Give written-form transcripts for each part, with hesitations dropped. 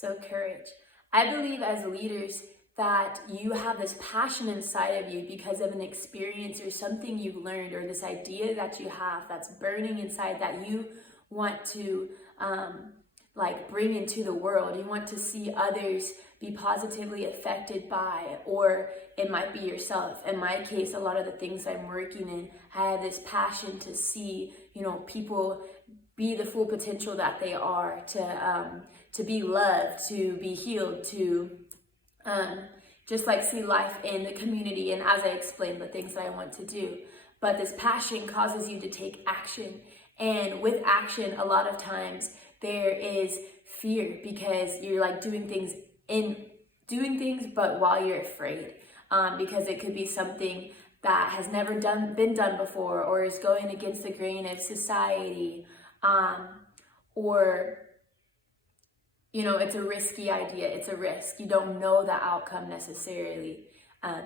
So courage. I believe as leaders that you have this passion inside of you because of an experience or something you've learned, or this idea that you have that's burning inside that you want to bring into the world. You want to see others be positively affected by, or it might be yourself. In my case, a lot of the things I'm working in, I have this passion to see, people be the full potential that they are, to be loved, to be healed, to just like see life in the community, and as I explained, the things that I want to do. But this passion causes you to take action, and with action, a lot of times there is fear because you're like doing things, but while you're afraid, because it could be something that has never been done before, or is going against the grain of society, or it's a risky idea. It's a risk. You don't know the outcome necessarily,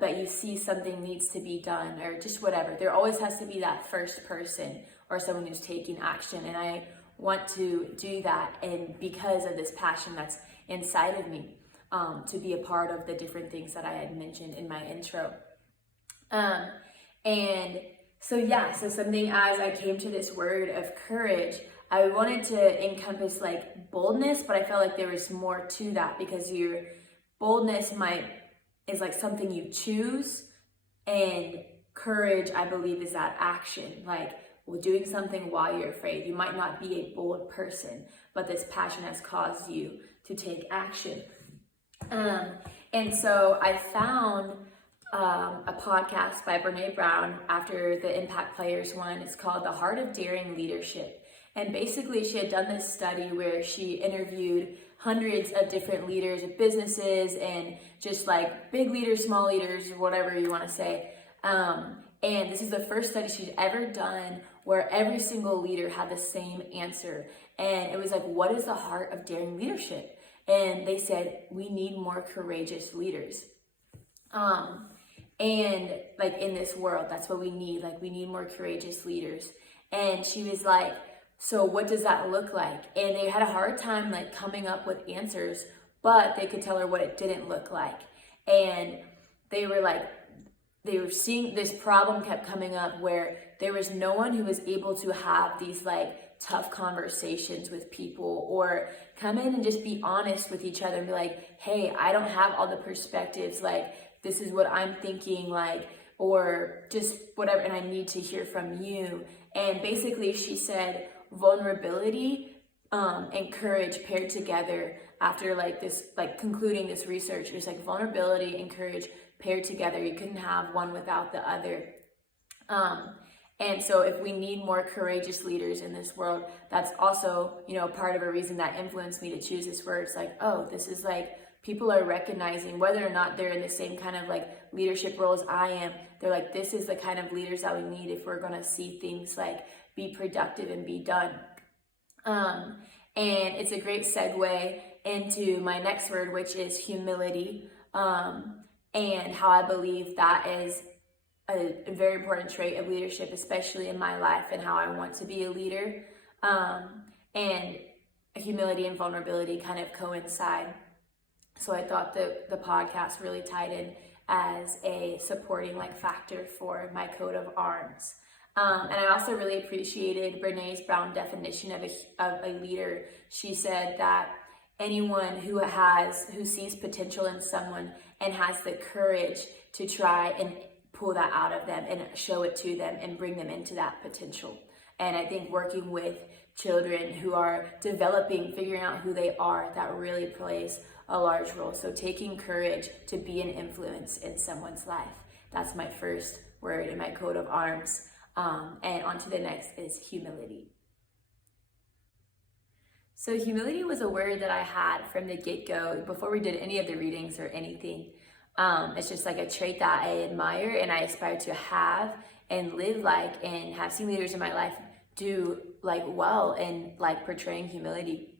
but you see something needs to be done, or just whatever. There always has to be that first person or someone who's taking action, and I want to do that, and because of this passion that's inside of me, to be a part of the different things that I had mentioned in my intro. And so something, as I came to this word of courage, I wanted to encompass like boldness, but I felt like there was more to that, because your boldness is like something you choose, and courage, I believe, is that action, like doing something while you're afraid. You might not be a bold person, but this passion has caused you to take action. And so I found a podcast by Brene Brown after the Impact Players one. It's called The Heart of Daring Leadership. And basically she had done this study where she interviewed hundreds of different leaders of businesses, and just like big leaders, small leaders, whatever you want to say. And this is the first study she'd ever done where every single leader had the same answer. And it was like, what is the heart of daring leadership? And they said, we need more courageous leaders. And like in this world, that's what we need. Like we need more courageous leaders. And she was like, so what does that look like? And they had a hard time like coming up with answers, but they could tell her what it didn't look like. And they were seeing this problem kept coming up where there was no one who was able to have these like tough conversations with people, or come in and just be honest with each other and be like, hey, I don't have all the perspectives, like this is what I'm thinking, like, or just whatever, and I need to hear from you. And basically she said vulnerability and courage paired together after like this, like concluding this research, it was like vulnerability and courage paired together. You couldn't have one without the other. And so if we need more courageous leaders in this world, that's also, part of a reason that influenced me to choose this word. It's like, oh, this is like, people are recognizing whether or not they're in the same kind of like leadership role as I am. They're like, this is the kind of leaders that we need if we're going to see things like be productive and be done. And it's a great segue into my next word, which is humility. And how I believe that is a very important trait of leadership, especially in my life and how I want to be a leader. And humility and vulnerability kind of coincide. So I thought that the podcast really tied in as a supporting like factor for my coat of arms. And I also really appreciated Brené Brown's definition of a leader. She said that anyone who sees potential in someone and has the courage to try and pull that out of them and show it to them and bring them into that potential. And I think working with children who are developing, figuring out who they are, that really plays a large role. So taking courage to be an influence in someone's life. That's my first word in my coat of arms. And on to the next is humility. So humility was a word that I had from the get-go before we did any of the readings or anything. It's just like a trait that I admire and I aspire to have and live like, and have seen leaders in my life do like well in like portraying humility,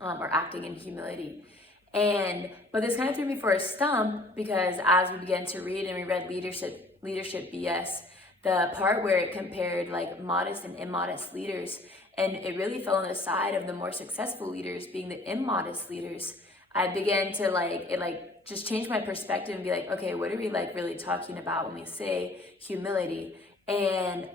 or acting in humility. But this kind of threw me for a stump, because as we began to read and we read Leadership BS, the part where it compared like modest and immodest leaders, and it really fell on the side of the more successful leaders being the immodest leaders. I began to just change my perspective and be like, okay, what are we like really talking about when we say humility? And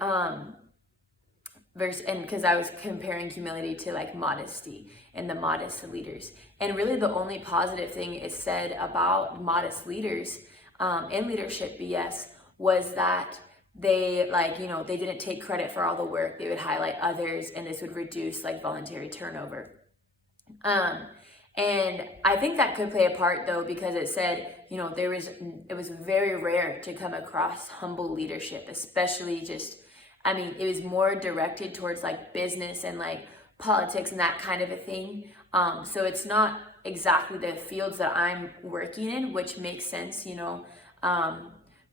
because I was comparing humility to like modesty and the modest leaders. And really the only positive thing is said about modest leaders in Leadership BS was that they they didn't take credit for all the work. They would highlight others, and this would reduce like voluntary turnover. And I think that could play a part though, because it said, it was very rare to come across humble leadership, especially it was more directed towards like business and like politics and that kind of a thing. So it's not exactly the fields that I'm working in, which makes sense,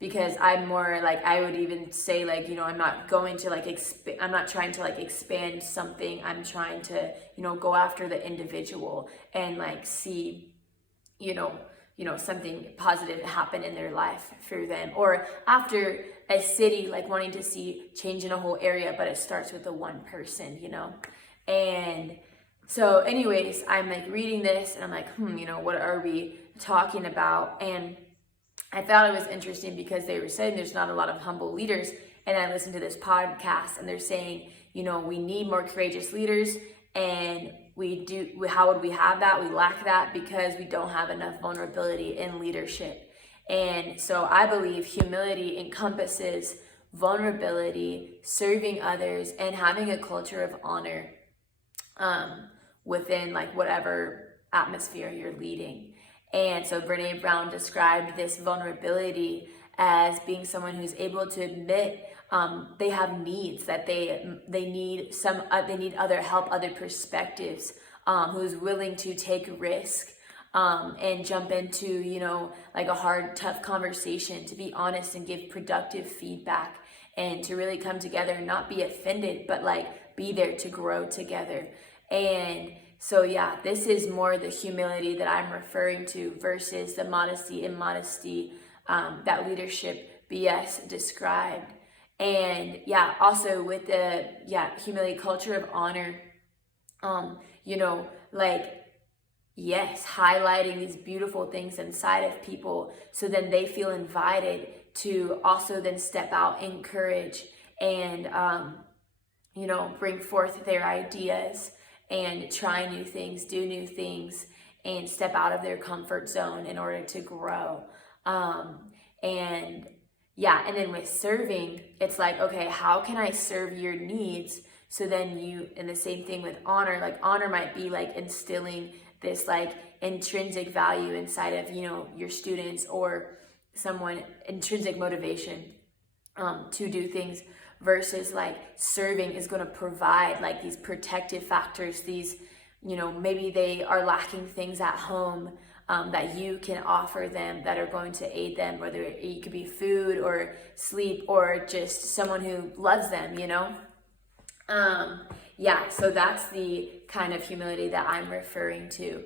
because I'm more like, I would even say like, I'm not going to like, I'm not trying to like expand something. I'm trying to, go after the individual and like see, something positive happen in their life through them, or after a city, like wanting to see change in a whole area, but it starts with the one person, And so anyways, I'm like reading this and I'm like, what are we talking about? And I thought it was interesting because they were saying there's not a lot of humble leaders. And I listened to this podcast and they're saying, we need more courageous leaders. And how would we have that? We lack that because we don't have enough vulnerability in leadership. And so I believe humility encompasses vulnerability, serving others, and having a culture of honor within like whatever atmosphere you're leading. And so Brené Brown described this vulnerability as being someone who's able to admit they have needs, that they need other help, other perspectives, who's willing to take risk and jump into, like a hard, tough conversation, to be honest and give productive feedback, and to really come together and not be offended, but like be there to grow together. And so yeah, this is more the humility that I'm referring to versus the modesty and modesty that Leadership BS described. And yeah, also with the humility, culture of honor, yes, highlighting these beautiful things inside of people, so then they feel invited to also then step out, encourage, and bring forth their ideas and try new things, do new things, and step out of their comfort zone in order to grow. And then with serving, it's like, okay, how can I serve your needs? So then and the same thing with honor, like honor might be like instilling this like intrinsic value inside of, your students or someone, intrinsic motivation to do things, versus like serving is going to provide like these protective factors, these, maybe they are lacking things at home that you can offer them that are going to aid them, whether it could be food or sleep or just someone who loves them, so that's the kind of humility that I'm referring to.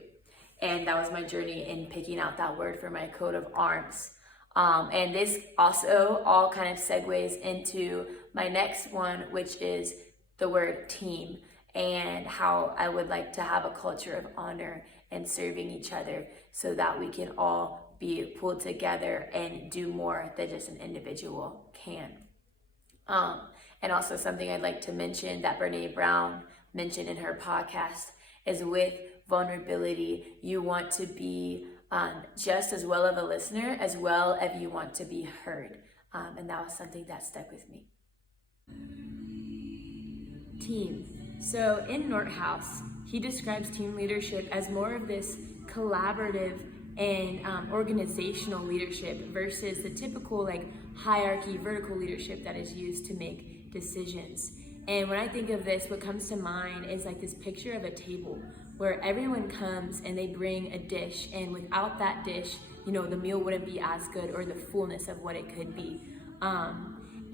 And that was my journey in picking out that word for my coat of arms. And this also all kind of segues into my next one, which is the word team, and how I would like to have a culture of honor and serving each other so that we can all be pulled together and do more than just an individual can. And also something I'd like to mention that Brené Brown mentioned in her podcast is with vulnerability, you want to be just as well of a listener as well as you want to be heard. And that was something that stuck with me. Team. So in Nordhaus, he describes team leadership as more of this collaborative and organizational leadership versus the typical like hierarchy, vertical leadership that is used to make decisions. And when I think of this, what comes to mind is like this picture of a table where everyone comes and they bring a dish, and without that dish, the meal wouldn't be as good or the fullness of what it could be.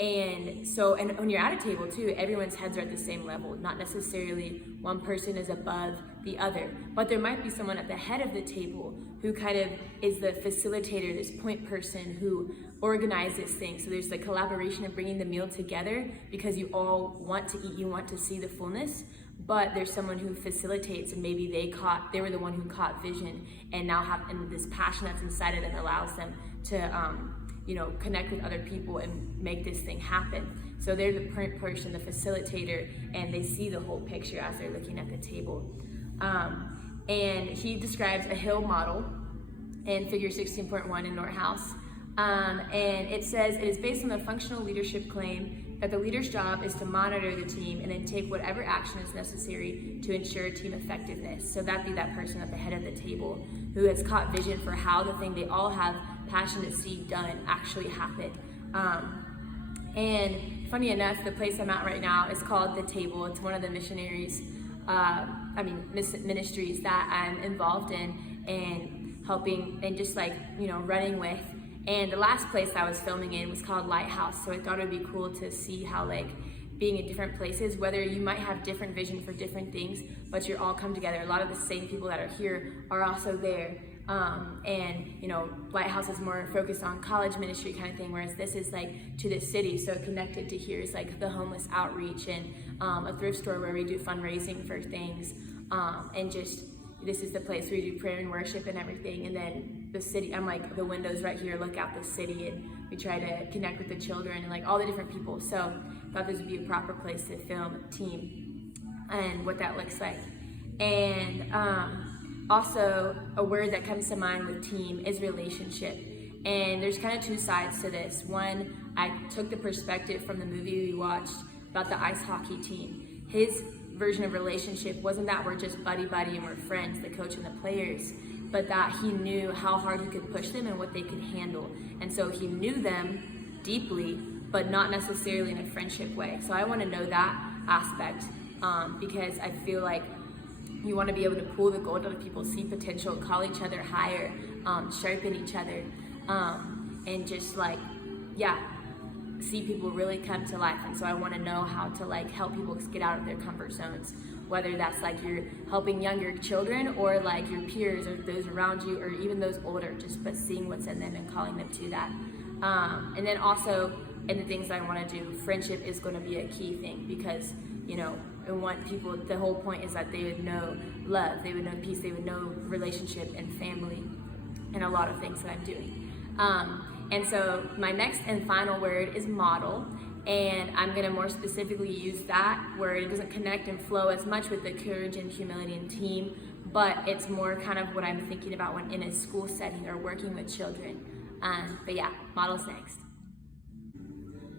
And so, and when you're at a table too, everyone's heads are at the same level, not necessarily one person is above the other, but there might be someone at the head of the table who kind of is the facilitator, this point person who organizes things. So there's the collaboration of bringing the meal together because you all want to eat, you want to see the fullness, but there's someone who facilitates, and maybe they were the one who caught vision and now have, and this passion that's inside of them allows them to, connect with other people and make this thing happen. So they're the point person, the facilitator, and they see the whole picture as they're looking at the table. And he describes a Hill model in figure 16.1 in Nordhaus. And it says, it is based on the functional leadership claim that the leader's job is to monitor the team and then take whatever action is necessary to ensure team effectiveness. So that'd be that person at the head of the table who has caught vision for how the thing they all have passion to see done actually happen. And funny enough, the place I'm at right now is called The Table. It's one of the ministries that I'm involved in and helping and just running with. And the last place I was filming in was called Lighthouse. So I thought it would be cool to see how being in different places, whether you might have different vision for different things, but you all come together. A lot of the same people that are here are also there. Lighthouse is more focused on college ministry kind of thing, whereas this is to the city. So connected to here is the homeless outreach and a thrift store where we do fundraising for things. And just, this is the place where we do prayer and worship and everything. And then the city, I'm the windows right here look out the city, and we try to connect with the children and all the different people. So I thought this would be a proper place to film team and what that looks like. And also a word that comes to mind with team is relationship. And there's kind of two sides to this. One, I took the perspective from the movie we watched about the ice hockey team. His version of relationship wasn't that we're just buddy-buddy and we're friends, the coach and the players, but that he knew how hard he could push them and what they could handle. And so he knew them deeply, but not necessarily in a friendship way. So I want to know that aspect because I feel like you want to be able to pull the gold out of people, see potential, call each other higher, sharpen each other, and just see people really come to life. And so I want to know how to help people get out of their comfort zones, whether that's you're helping younger children or your peers or those around you or even those older, but seeing what's in them and calling them to that. And then also in the things I want to do, friendship is going to be a key thing because I want people, the whole point is that they would know love, they would know peace, they would know relationship and family and a lot of things that I'm doing. And so my next and final word is model, and I'm going to more specifically use that word. It doesn't connect and flow as much with the courage and humility and team, but it's more kind of what I'm thinking about when in a school setting or working with children. But yeah, model's next.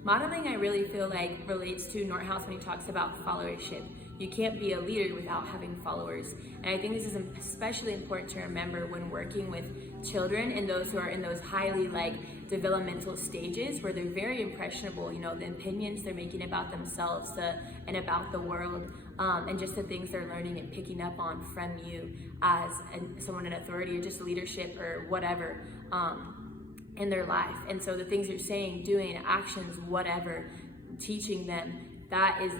Modeling, I really feel relates to Nordhaus when he talks about followership. You can't be a leader without having followers. And I think this is especially important to remember when working with children and those who are in those highly developmental stages where they're very impressionable, the opinions they're making about themselves and about the world, and just the things they're learning and picking up on from you as someone in authority or just leadership or whatever. In their life. And so the things you're saying, doing, actions, whatever, teaching them, that is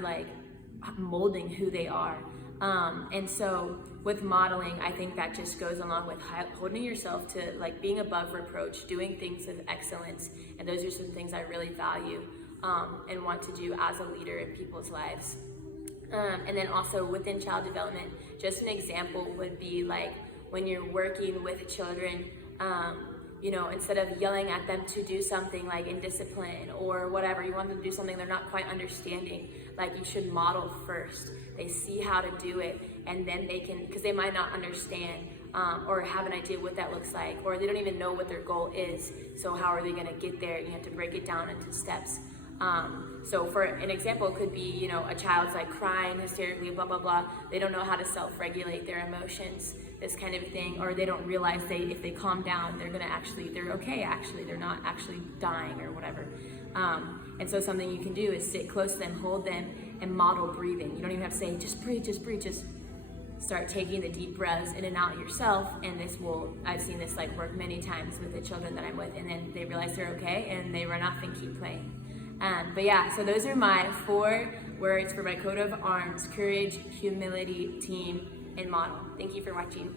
molding who they are. And so with modeling, I think that just goes along with holding yourself to being above reproach, doing things with excellence. And those are some things I really value and want to do as a leader in people's lives. And then also within child development, just an example would be when you're working with children, instead of yelling at them to do something in discipline or whatever, you want them to do something they're not quite understanding, you should model first. They see how to do it, and then they can, because they might not understand or have an idea what that looks like, or they don't even know what their goal is. So how are they going to get there? You have to break it down into steps. So for an example, it could be, a child's crying hysterically, blah, blah, blah. They don't know how to self-regulate their emotions, this kind of thing, or they don't realize if they calm down, they're okay, they're not actually dying or whatever. And so something you can do is sit close to them, hold them, and model breathing. You don't even have to say, just breathe, just start taking the deep breaths in and out yourself, and I've seen this work many times with the children that I'm with, and then they realize they're okay, and they run off and keep playing. But yeah, so those are my 4 words for my coat of arms: courage, humility, team, and model. Thank you for watching.